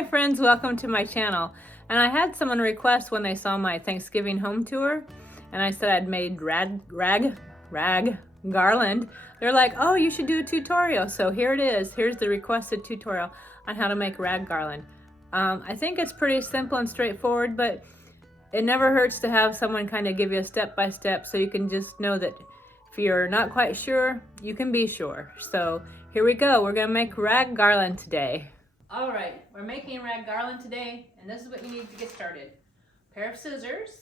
Hi friends, welcome to my channel. And I had someone request when they saw my Thanksgiving home tour, and I said I'd made rag garland. They're like, oh, you should do a tutorial. So here it is. Here's the requested tutorial on how to make rag garland. I think it's pretty simple and straightforward, but it never hurts to have someone kind of give you a step-by-step so you can just know that if you're not quite sure, you can be sure. So here we go. We're gonna make rag garland today. All right, we're making rag garland today, and this is what you need to get started. A pair of scissors,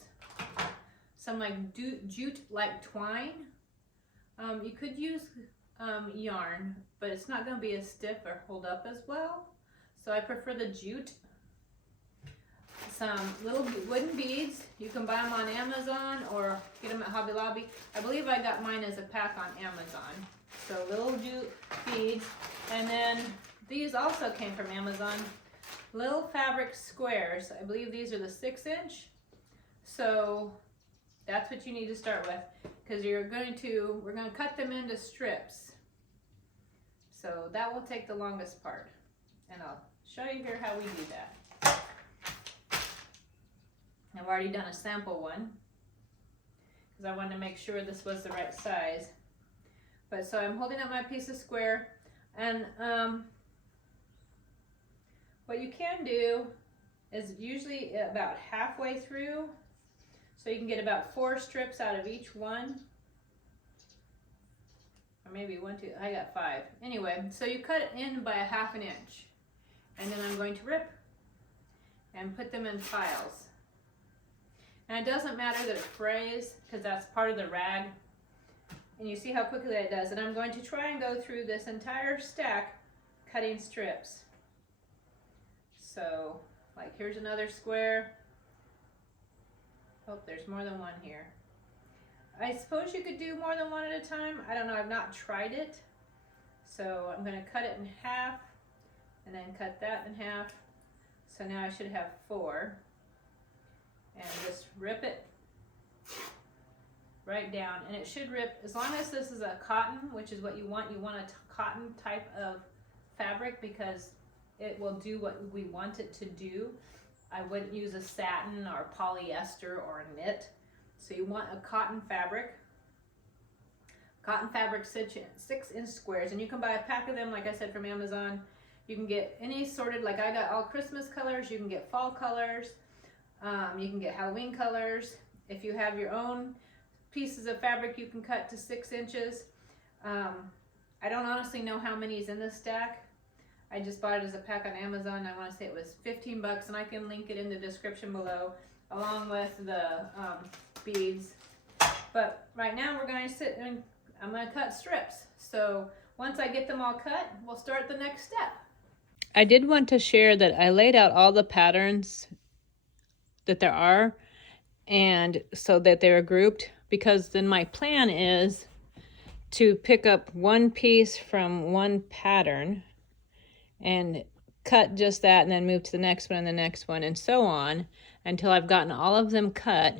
some like jute-like twine. You could use yarn, but it's not gonna be as stiff or hold up as well. So I prefer the jute. Some little wooden beads. You can buy them on Amazon or get them at Hobby Lobby. I believe I got mine as a pack on Amazon. So little jute beads, and then these also came from Amazon. Little fabric squares. I believe these are the 6-inch. So that's what you need to start with, because we're going to cut them into strips. So that will take the longest part, and I'll show you here how we do that. I've already done a sample one because I wanted to make sure this was the right size. But so I'm holding up my piece of square, and what you can do is usually about halfway through, so you can get about 4 strips out of each one, or maybe 1, 2. I got 5. Anyway, so you cut it in by 1/2 inch, and then I'm going to rip and put them in piles. And it doesn't matter that it frays, because that's part of the rag. And you see how quickly that does. And I'm going to try and go through this entire stack cutting strips. So, like, here's another square. Oh, there's more than one here. I suppose you could do more than one at a time. I don't know, I've not tried it. So I'm going to cut it in half, and then cut that in half. So now I should have 4. And just rip it right down, and it should rip, as long as this is a cotton, which is what you want. You want a cotton type of fabric because it will do what we want it to do. I wouldn't use a satin or polyester or a knit. So you want a cotton fabric. Cotton fabric 6-inch squares, and you can buy a pack of them, like I said, from Amazon. You can get any sorted, like I got all Christmas colors. You can get fall colors. You can get Halloween colors. If you have your own pieces of fabric, you can cut to 6 inches. I don't honestly know how many is in this stack. I just bought it as a pack on Amazon. I want to say it was 15 bucks, and I can link it in the description below, along with the beads. But right now we're going to sit and I'm going to cut strips. So once I get them all cut, we'll start the next step. I did want to share that I laid out all the patterns that there are, and so that they're grouped, because then my plan is to pick up one piece from one pattern and cut just that, and then move to the next one and the next one, and so on until I've gotten all of them cut.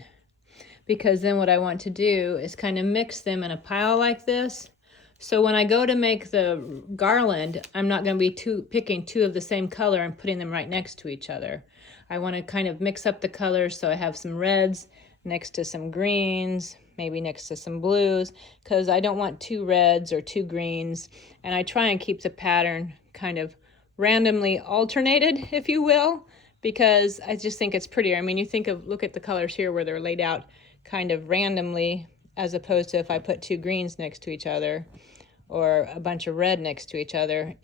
Because then what I want to do is kind of mix them in a pile like this, so when I go to make the garland, I'm not going to be picking 2 of the same color and putting them right next to each other. I want to kind of mix up the colors, so I have some reds next to some greens, maybe next to some blues, because I don't want 2 reds or 2 greens. And I try and keep the pattern kind of randomly alternated, if you will, because I just think it's prettier. I mean, look at the colors here where they're laid out kind of randomly, as opposed to if I put 2 greens next to each other or a bunch of red next to each other.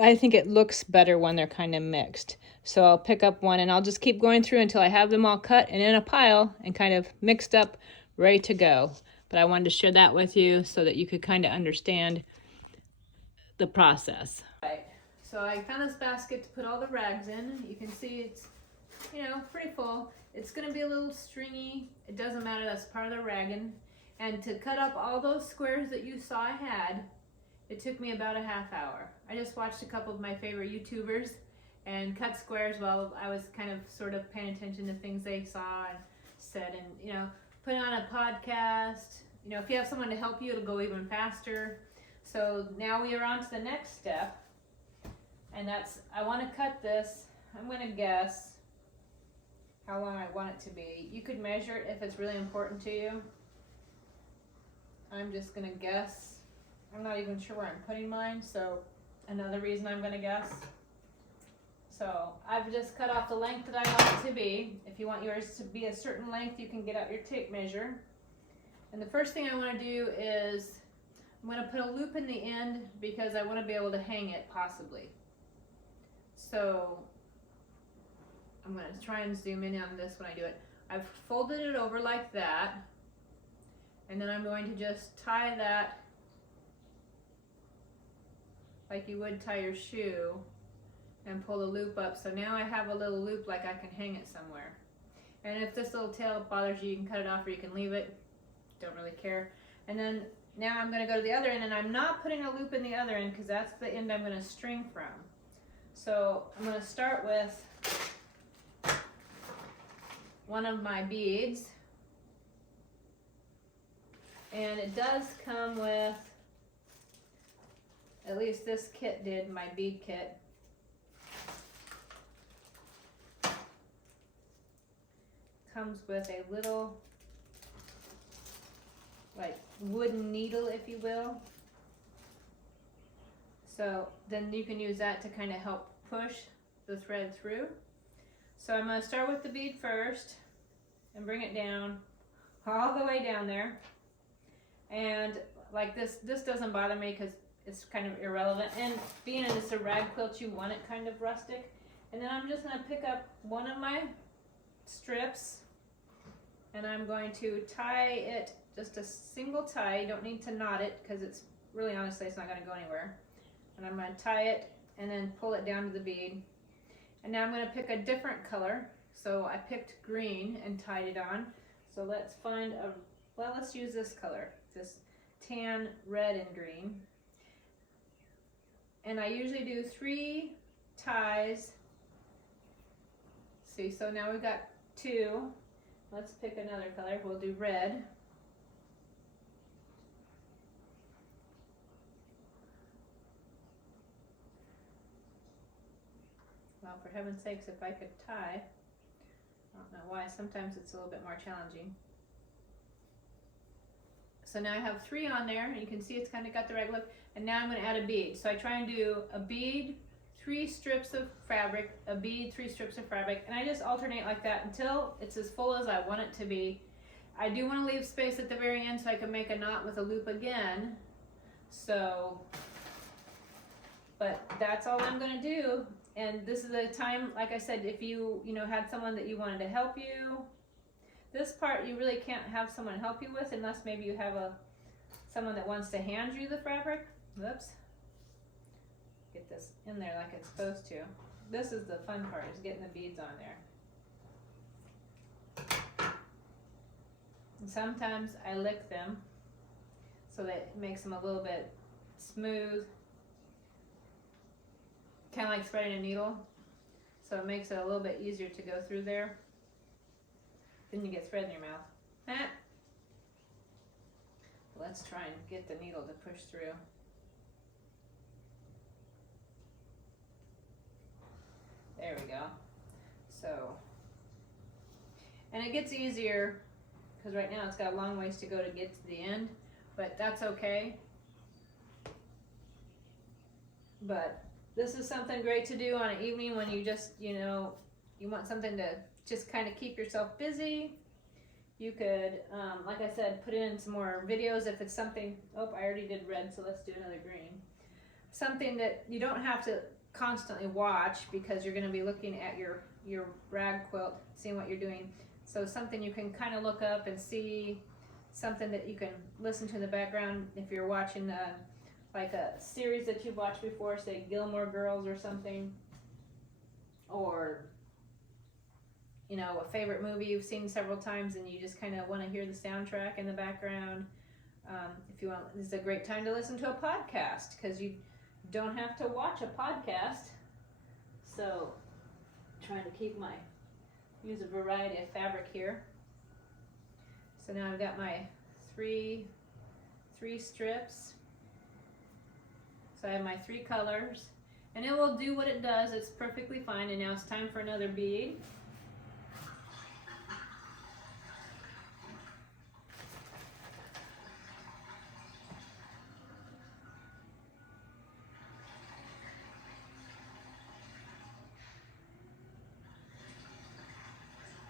I think it looks better when they're kind of mixed. So I'll pick up one, and I'll just keep going through until I have them all cut and in a pile and kind of mixed up, ready to go. But I wanted to share that with you so that you could kind of understand the process. Right. So I found this basket to put all the rags in. You can see it's, pretty full. It's going to be a little stringy. It doesn't matter. That's part of the ragging. And to cut up all those squares that you saw I had, it took me about a 1/2 hour. I just watched a couple of my favorite YouTubers and cut squares while I was kind of sort of paying attention to things they saw and said, and put on a podcast. If you have someone to help you, it'll go even faster. So now we are on to the next step. And I want to cut this, I'm going to guess how long I want it to be. You could measure it if it's really important to you. I'm just going to guess. I'm not even sure where I'm putting mine, so another reason I'm going to guess. So I've just cut off the length that I want it to be. If you want yours to be a certain length, you can get out your tape measure. And the first thing I want to do is I'm going to put a loop in the end because I want to be able to hang it possibly. So I'm going to try and zoom in on this when I do it. I've folded it over like that, and then I'm going to just tie that like you would tie your shoe and pull the loop up. So now I have a little loop like I can hang it somewhere. And if this little tail bothers you, you can cut it off or you can leave it. Don't really care. And then now I'm going to go to the other end, and I'm not putting a loop in the other end because that's the end I'm going to string from. So I'm going to start with one of my beads, and it does come with, at least this kit did, my bead kit. Comes with a little like wooden needle, if you will. So then you can use that to kind of help push the thread through. So I'm going to start with the bead first and bring it down all the way down there. And like this doesn't bother me because it's kind of irrelevant. And being it's a rag quilt, you want it kind of rustic. And then I'm just going to pick up one of my strips and I'm going to tie it, just a single tie. You don't need to knot it because it's really, honestly, it's not going to go anywhere. And I'm going to tie it and then pull it down to the bead. And now I'm going to pick a different color. So I picked green and tied it on. So let's find a, well, let's use this color, this tan, red, and green. And I usually do 3 ties. See, so now we've got 2. Let's pick another color. We'll do red. Well, for heaven's sakes, if I could tie, I don't know why, sometimes it's a little bit more challenging. So now I have 3 on there, and you can see it's kind of got the right look, and now I'm going to add a bead. So I try and do a bead, 3 strips of fabric, a bead, 3 strips of fabric, and I just alternate like that until it's as full as I want it to be. I do want to leave space at the very end so I can make a knot with a loop again. So, but that's all I'm going to do. And this is the time, like I said, if you had someone that you wanted to help you, this part you really can't have someone help you with unless maybe you have someone that wants to hand you the fabric. Whoops. Get this in there like it's supposed to. This is the fun part, is getting the beads on there. And sometimes I lick them so that it makes them a little bit smooth. Kind of like spreading a needle, so it makes it a little bit easier to go through there. Then you get thread in your mouth. Ah. Let's try and get the needle to push through. There we go. So, and it gets easier because right now it's got a long ways to go to get to the end, but that's okay. But this is something great to do on an evening when you just, you want something to just kind of keep yourself busy. You could, like I said, put in some more videos if it's something, oh, I already did red, so let's do another green. Something that you don't have to constantly watch because you're going to be looking at your rag quilt, seeing what you're doing. So something you can kind of look up and see, something that you can listen to in the background if you're watching like a series that you've watched before, say Gilmore Girls or something, or a favorite movie you've seen several times and you just kind of want to hear the soundtrack in the background. If you want, this is a great time to listen to a podcast because you don't have to watch a podcast. So trying to use a variety of fabric here. So now I've got my three strips. So I have my 3 colors, And it will do what it does. It's perfectly fine. And now it's time for another bead.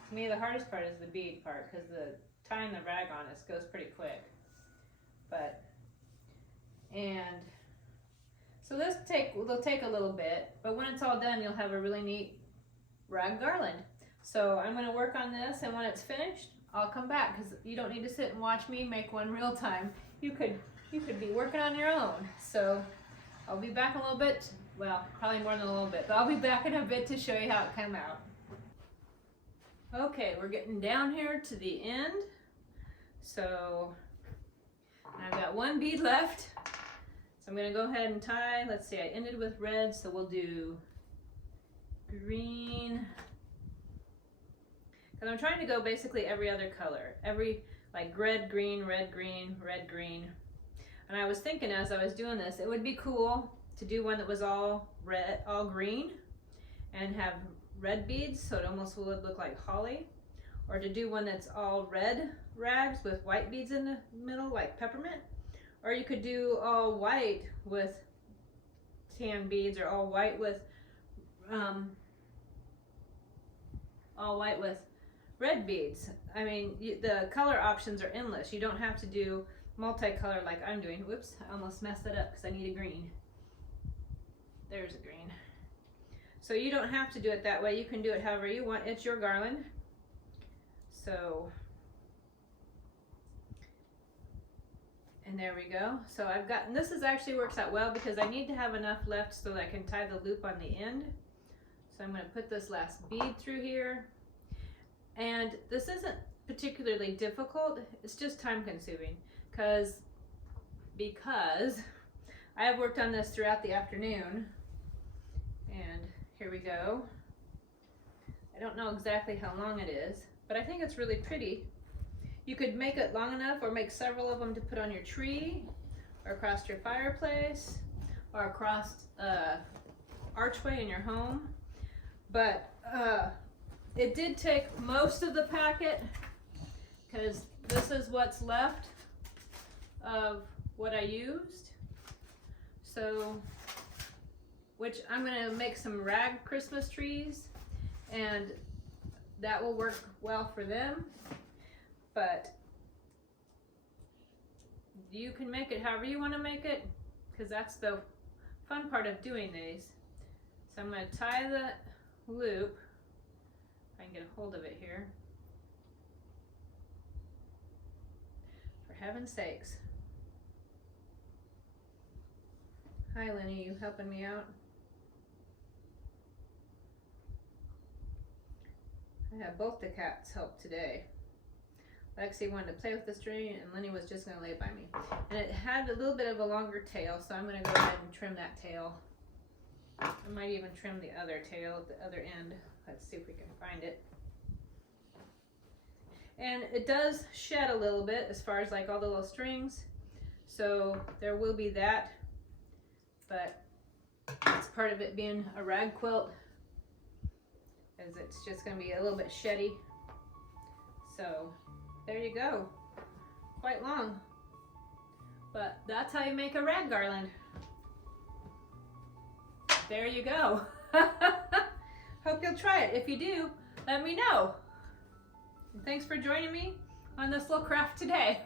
To me, the hardest part is the bead part, because the tying the rag on this goes pretty quick. And so will take a little bit, but when it's all done, you'll have a really neat rag garland. So I'm going to work on this, and when it's finished, I'll come back, because you don't need to sit and watch me make one real time. You could be working on your own. So I'll be back in a little bit. Well, probably more than a little bit, but I'll be back in a bit to show you how it came out. Okay, we're getting down here to the end. So I've got one bead left. So I'm going to go ahead and tie. Let's see, I ended with red, so we'll do green. Because I'm trying to go basically every other color. Like red, green, red, green, red, green. And I was thinking as I was doing this, it would be cool to do one that was all red, all green, and have red beads, so it almost would look like holly. Or to do one that's all red rags with white beads in the middle, like peppermint. Or you could do all white with tan beads, or all white with red beads. I mean, the color options are endless. You don't have to do multicolor like I'm doing. Whoops, I almost messed it up because I need a green. There's a green. So you don't have to do it that way. You can do it however you want. It's your garland. So, and there we go. So I've got, and this actually works out well because I need to have enough left so that I can tie the loop on the end. So I'm going to put this last bead through here. And this isn't particularly difficult. It's just time consuming because I have worked on this throughout the afternoon. And here we go. I don't know exactly how long it is, but I think it's really pretty. You could make it long enough or make several of them to put on your tree or across your fireplace or across archway in your home. But it did take most of the packet because this is what's left of what I used. So, which I'm going to make some rag Christmas trees, and that will work well for them. But you can make it however you want to make it, because that's the fun part of doing these. So I'm going to tie the loop, if I can get a hold of it here. For heaven's sakes. Hi Lenny, you helping me out? I have both the cats help today. Lexi wanted to play with the string and Lenny was just going to lay it by me. And it had a little bit of a longer tail, so I'm going to go ahead and trim that tail. I might even trim the other tail at the other end. Let's see if we can find it. And it does shed a little bit as far as like all the little strings. So there will be that. But it's part of it being a rag quilt, as it's just going to be a little bit sheddy. So there you go. Quite long. But that's how you make a rag garland. There you go. Hope you'll try it. If you do, let me know. And thanks for joining me on this little craft today.